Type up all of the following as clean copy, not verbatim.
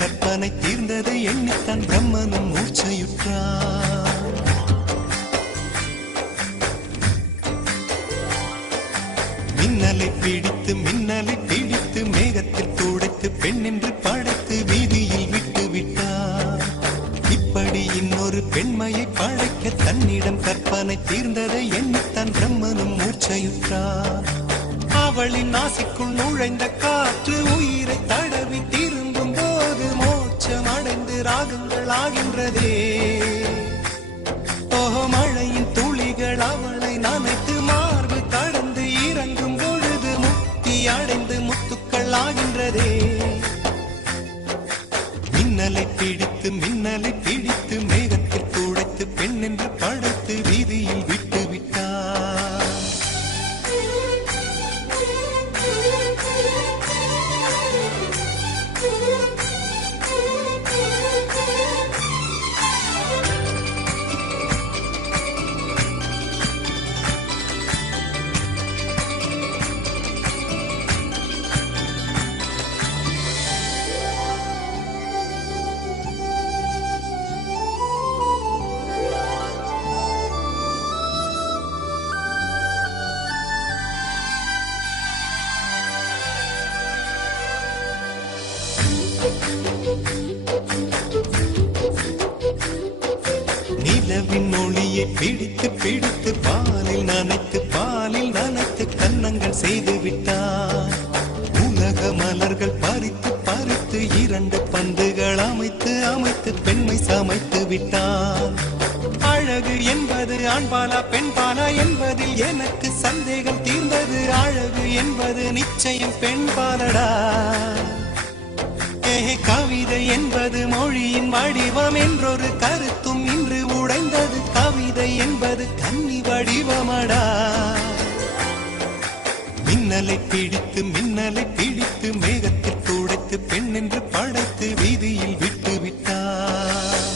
கற்பனை தீர்ந்ததை எண்ணித்தான் பிரம்மனும் மூர்ச்சையுற்றான். மின்னலை பிடித்து மேகத்தில் துடைத்து பெண் என்று படைத்து வீதியில் விட்டு விட்டார். இப்படி இன்னொரு பெண்மையை படைக்க தன்னிடம் கற்பனை தீர்ந்ததை எண்ணித்தான் பிரம்மனும் மூர்ச்சையுற்றார். அவளின் நாசிக்குள் நுழைந்த காற்று உயிரை தடவி திரும்பும் போது மோட்சம் அடைந்து ராகங்கள் ஆகின்றதே. ஓஹோ, மழையின் துளிகள் அவளை நனைத்து மார்பு கடந்து இறங்கும் பொழுது முக்தி அடைந்து முத்துக்கள் ஆகின்றதே. மின்னலை பிடித்து மேகத்தில் துடைத்து பெண் என்று படைத்து வீதியில் விட்டு விட்டார். நிலவின் ஒளியை பிடித்து பாலில் நனைத்து கன்னங்கள் செய்து விட்டார். உலக மலர்கள் பறித்து இரண்டு பந்துகள் அமைத்து பெண்மை சமைத்து விட்டார். அழகு என்பது ஆண்பாலா பெண்பாலா என்பதில் எனக்கு சந்தேகம் தீர்ந்தது. அழகு என்பது நிச்சயம் பெண்பாலடா. கவிதை என்பது மொழியின் வடிவம் என்றொரு கருத்தும் இன்று உடைந்தது. கவிதை என்பது கன்னி வடிவமடா. மின்னலை பிடித்து மேகத்தில் துடைத்து பெண் என்று படைத்து வீதியில் விட்டு விட்டார்.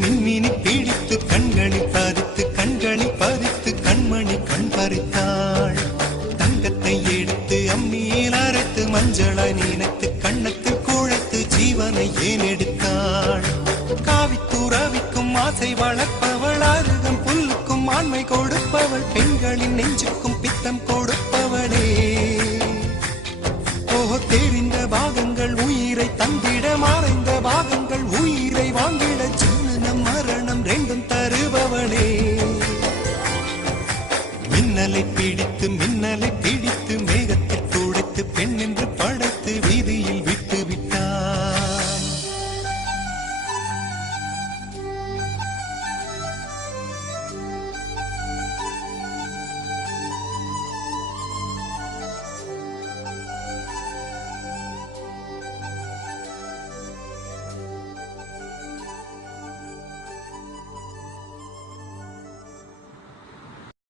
மின்மினி பிடித்து கண்களில் பதித்து கண்மணி கண் பறித்தாள். தங்கத்தை எடுத்து அம்மியில் அரைத்து மஞ்சளாய் நினைத்து கண்ணத்தில் குழைத்து ஜீவனை ஏன் எடுத்தாள். காவித்துறவிக்கும் ஆசை வளர்ப்பவள், அருகம் புல்லுக்கும் ஆண்மை கொடுப்பவள், பெண்களின் நெஞ்சுக்கும் பித்தம் கொடுப்பவளே. ஓஹோ, தெரிந்த பாகங்கள் உயிரை தந்திட, மறைந்த பாகங்கள் உயிரை வாங்கிட, ஜனனம் மரணம் ரெண்டும் தருபவளே. மின்னலை பிடித்து மேகத்தில் துடைத்து பெண்